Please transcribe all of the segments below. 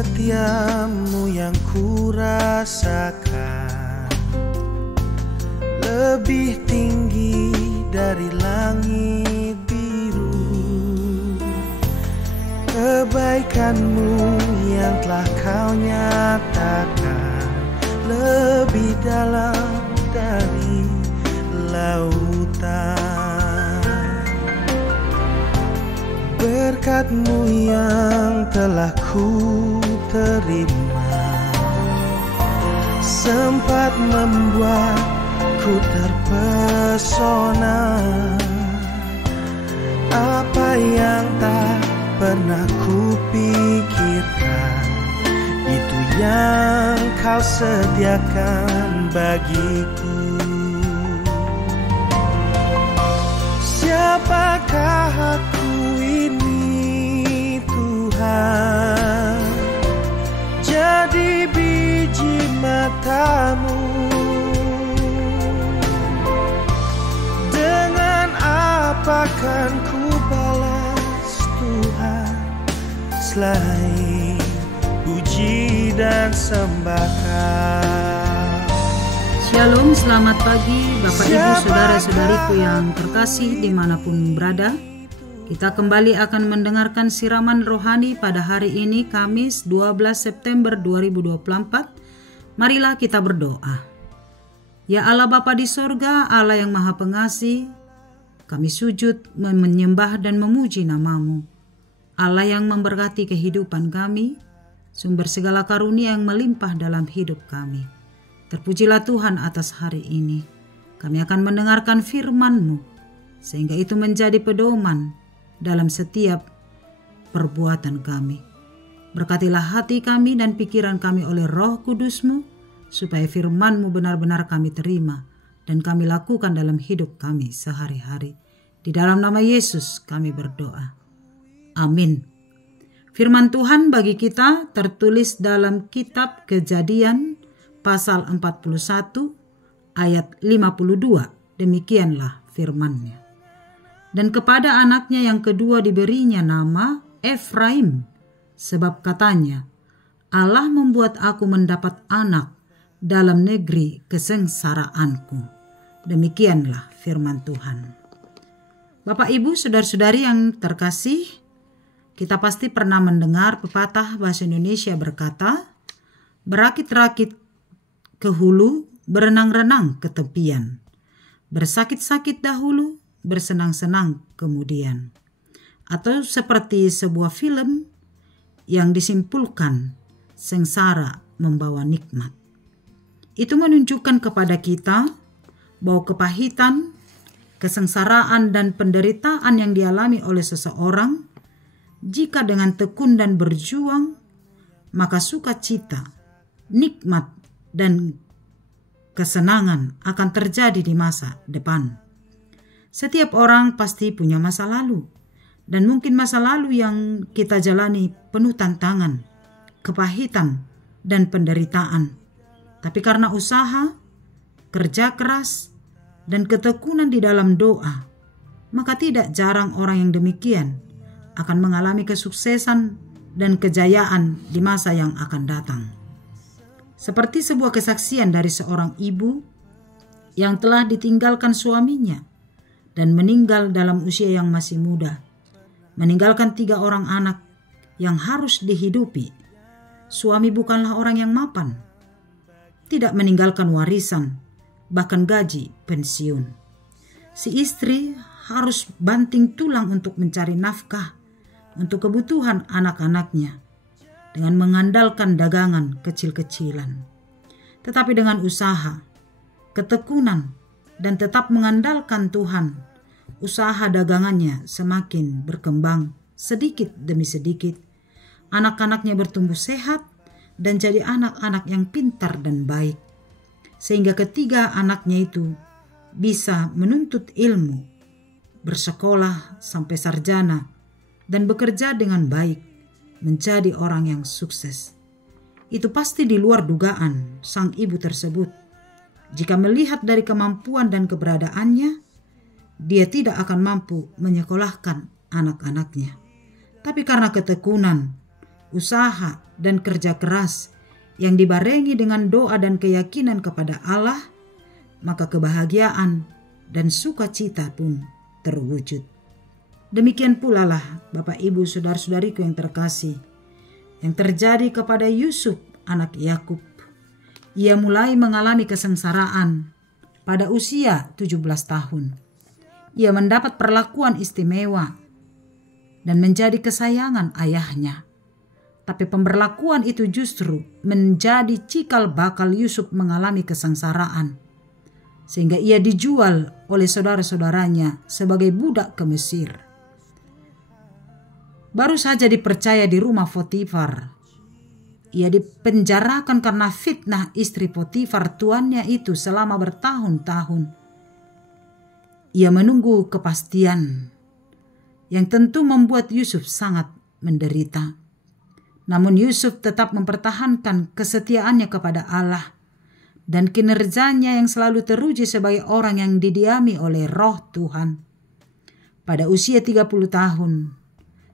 setiamu yang kurasakan lebih tinggi dari langit biru. Kebaikanmu yang telah kau nyatakan lebih dalam dari lautan. Berkat-Mu yang telah ku terima sempat membuatku terpesona. Apa yang tak pernah kupikirkan, itu yang kau sediakan bagiku. Siapakah aku ini Tuhan? Jadi biji mata-Mu. Dengan apa kan ku balas Tuhan selain puji dan sembahkan. Shalom, selamat pagi Bapak Ibu Saudara-saudariku yang terkasih dimanapun berada. Kita kembali akan mendengarkan siraman rohani pada hari ini Kamis 12 September 2024. Marilah kita berdoa. Ya Allah Bapa di sorga, Allah yang maha pengasih, kami sujud menyembah dan memuji nama-Mu. Allah yang memberkati kehidupan kami, sumber segala karunia yang melimpah dalam hidup kami. Terpujilah Tuhan atas hari ini. Kami akan mendengarkan firman-Mu, sehingga itu menjadi pedoman dalam setiap perbuatan kami. Berkatilah hati kami dan pikiran kami oleh Roh Kudus-Mu, supaya firman-Mu benar-benar kami terima dan kami lakukan dalam hidup kami sehari-hari. Di dalam nama Yesus kami berdoa. Amin. Firman Tuhan bagi kita tertulis dalam kitab Kejadian pasal 41 ayat 52. Demikianlah firman-Nya. Dan kepada anaknya yang kedua diberinya nama Efraim, sebab katanya, Allah membuat aku mendapat anak dalam negeri kesengsaraanku. Demikianlah firman Tuhan. Bapak Ibu Saudara-saudari yang terkasih, kita pasti pernah mendengar pepatah bahasa Indonesia berkata, berakit-rakit ke hulu, berenang-renang ke tepian. Bersakit-sakit dahulu, bersenang-senang kemudian. Atau seperti sebuah film yang disimpulkan, sengsara membawa nikmat. Itu menunjukkan kepada kita bahwa kepahitan, kesengsaraan dan penderitaan yang dialami oleh seseorang, jika dengan tekun dan berjuang, maka sukacita, nikmat, dan kesenangan akan terjadi di masa depan. Setiap orang pasti punya masa lalu, dan mungkin masa lalu yang kita jalani penuh tantangan, kepahitan, dan penderitaan. Tapi karena usaha, kerja keras, dan ketekunan di dalam doa, maka tidak jarang orang yang demikian akan mengalami kesuksesan dan kejayaan di masa yang akan datang. Seperti sebuah kesaksian dari seorang ibu yang telah ditinggalkan suaminya dan meninggal dalam usia yang masih muda. Meninggalkan 3 orang anak yang harus dihidupi. Suami bukanlah orang yang mapan. Tidak meninggalkan warisan, bahkan gaji pensiun. Si istri harus banting tulang untuk mencari nafkah untuk kebutuhan anak-anaknya, dengan mengandalkan dagangan kecil-kecilan. Tetapi dengan usaha, ketekunan, dan tetap mengandalkan Tuhan, usaha dagangannya semakin berkembang sedikit demi sedikit. Anak-anaknya bertumbuh sehat dan jadi anak-anak yang pintar dan baik. Sehingga ketiga anaknya itu bisa menuntut ilmu, bersekolah sampai sarjana, dan bekerja dengan baik, menjadi orang yang sukses. Itu pasti di luar dugaan sang ibu tersebut. Jika melihat dari kemampuan dan keberadaannya, dia tidak akan mampu menyekolahkan anak-anaknya. Tapi karena ketekunan, usaha, dan kerja keras yang dibarengi dengan doa dan keyakinan kepada Allah, maka kebahagiaan dan sukacita pun terwujud. Demikian pula lah Bapak Ibu saudara-saudariku yang terkasih, yang terjadi kepada Yusuf anak Yakub. Ia mulai mengalami kesengsaraan pada usia 17 tahun. Ia mendapat perlakuan istimewa dan menjadi kesayangan ayahnya. Tapi pemberlakuan itu justru menjadi cikal bakal Yusuf mengalami kesengsaraan, sehingga ia dijual oleh saudara-saudaranya sebagai budak ke Mesir. Baru saja dipercaya di rumah Potifar, ia dipenjarakan karena fitnah istri Potifar tuannya itu selama bertahun-tahun. Ia menunggu kepastian yang tentu membuat Yusuf sangat menderita. Namun Yusuf tetap mempertahankan kesetiaannya kepada Allah dan kinerjanya yang selalu teruji sebagai orang yang didiami oleh Roh Tuhan. Pada usia 30 tahun,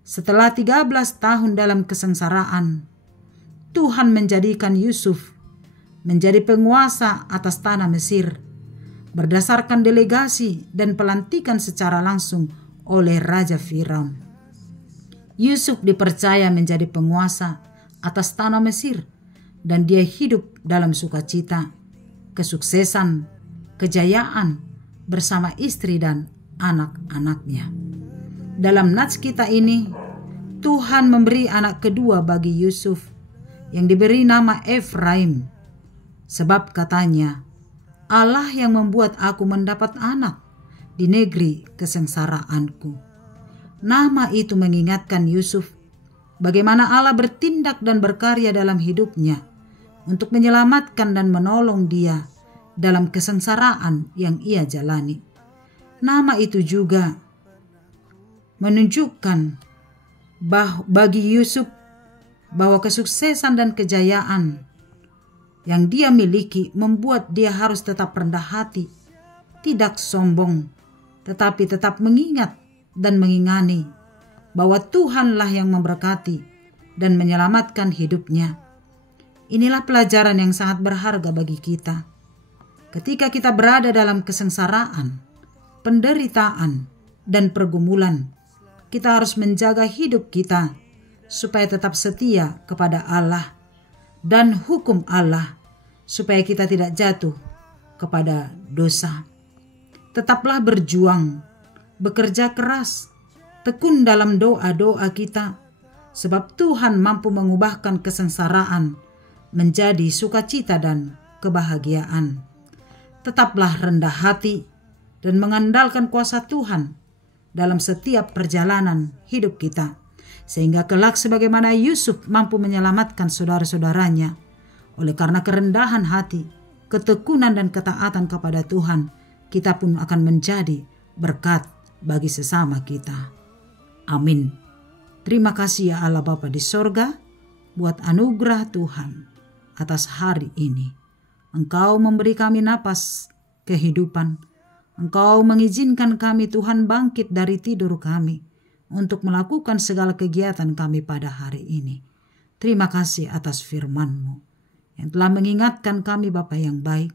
setelah 13 tahun dalam kesengsaraan, Tuhan menjadikan Yusuf menjadi penguasa atas tanah Mesir berdasarkan delegasi dan pelantikan secara langsung oleh Raja Firaun. Yusuf dipercaya menjadi penguasa atas tanah Mesir dan dia hidup dalam sukacita, kesuksesan, kejayaan bersama istri dan anak-anaknya. Dalam nats kita ini, Tuhan memberi anak kedua bagi Yusuf yang diberi nama Efraim. Sebab katanya, Allah yang membuat aku mendapat anak di negeri kesengsaraanku. Nama itu mengingatkan Yusuf bagaimana Allah bertindak dan berkarya dalam hidupnya untuk menyelamatkan dan menolong dia dalam kesengsaraan yang ia jalani. Nama itu juga menunjukkan bagi Yusuf bahwa kesuksesan dan kejayaan yang dia miliki membuat dia harus tetap rendah hati, tidak sombong, tetapi tetap mengingat dan mengingani bahwa Tuhanlah yang memberkati dan menyelamatkan hidupnya. Inilah pelajaran yang sangat berharga bagi kita. Ketika kita berada dalam kesengsaraan, penderitaan, dan pergumulan, kita harus menjaga hidup kita supaya tetap setia kepada Allah dan hukum Allah, supaya kita tidak jatuh kepada dosa. Tetaplah berjuang, bekerja keras, tekun dalam doa-doa kita, sebab Tuhan mampu mengubahkan kesengsaraan menjadi sukacita dan kebahagiaan. Tetaplah rendah hati dan mengandalkan kuasa Tuhan dalam setiap perjalanan hidup kita, sehingga kelak sebagaimana Yusuf mampu menyelamatkan saudara-saudaranya. Oleh karena kerendahan hati, ketekunan dan ketaatan kepada Tuhan, kita pun akan menjadi berkat bagi sesama kita. Amin. Terima kasih ya Allah Bapa di sorga buat anugerah Tuhan atas hari ini. Engkau memberi kami napas kehidupan. Engkau mengizinkan kami Tuhan bangkit dari tidur kami untuk melakukan segala kegiatan kami pada hari ini. Terima kasih atas firman-Mu yang telah mengingatkan kami Bapa yang baik,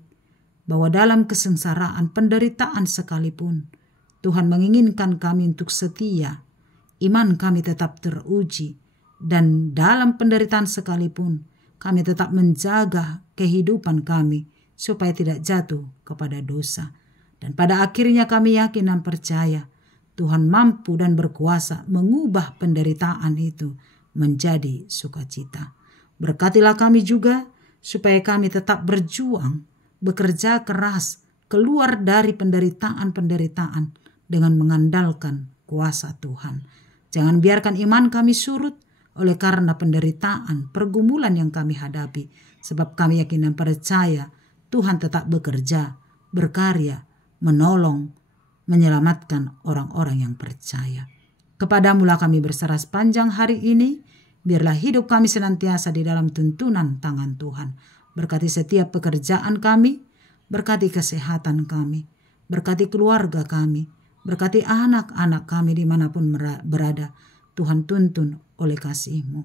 bahwa dalam kesengsaraan, penderitaan sekalipun, Tuhan menginginkan kami untuk setia, iman kami tetap teruji, dan dalam penderitaan sekalipun, kami tetap menjaga kehidupan kami supaya tidak jatuh kepada dosa. Dan pada akhirnya kami yakin dan percaya Tuhan mampu dan berkuasa mengubah penderitaan itu menjadi sukacita. Berkatilah kami juga supaya kami tetap berjuang, bekerja keras, keluar dari penderitaan-penderitaan dengan mengandalkan kuasa Tuhan. Jangan biarkan iman kami surut oleh karena penderitaan, pergumulan yang kami hadapi. Sebab kami yakin dan percaya Tuhan tetap bekerja, berkarya, menolong, menyelamatkan orang-orang yang percaya. Kepadamulah kami berserah sepanjang hari ini. Biarlah hidup kami senantiasa di dalam tuntunan tangan Tuhan. Berkati setiap pekerjaan kami, berkati kesehatan kami, berkati keluarga kami, berkati anak-anak kami dimanapun berada. Tuhan tuntun oleh kasih-Mu.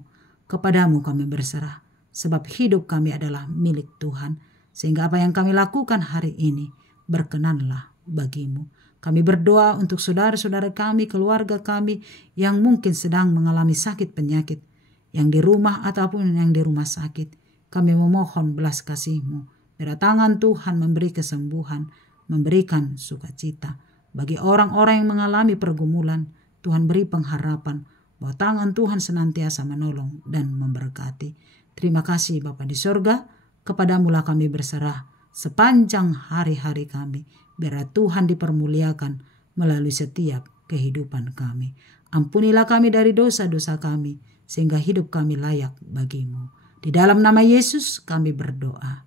Kepadamu kami berserah, sebab hidup kami adalah milik Tuhan. Sehingga apa yang kami lakukan hari ini berkenanlah bagimu. Kami berdoa untuk saudara-saudara kami, keluarga kami yang mungkin sedang mengalami sakit penyakit, yang di rumah ataupun yang di rumah sakit. Kami memohon belas kasih-Mu. Biar tangan Tuhan memberi kesembuhan, memberikan sukacita. Bagi orang-orang yang mengalami pergumulan, Tuhan beri pengharapan bahwa tangan Tuhan senantiasa menolong dan memberkati. Terima kasih Bapa di sorga, kepadamu-lah kami berserah sepanjang hari-hari kami. Biar Tuhan dipermuliakan melalui setiap kehidupan kami. Ampunilah kami dari dosa-dosa kami, sehingga hidup kami layak bagimu. Di dalam nama Yesus kami berdoa.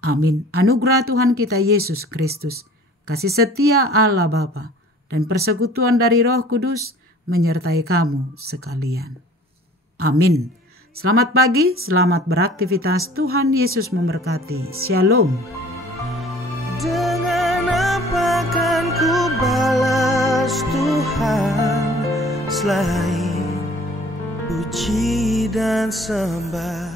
Amin. Anugerah Tuhan kita Yesus Kristus, kasih setia Allah Bapa, dan persekutuan dari Roh Kudus menyertai kamu sekalian. Amin. Selamat pagi, selamat beraktivitas. Tuhan Yesus memberkati. Shalom. Dengan apa kan ku balas Tuhan selain puji dan sembah?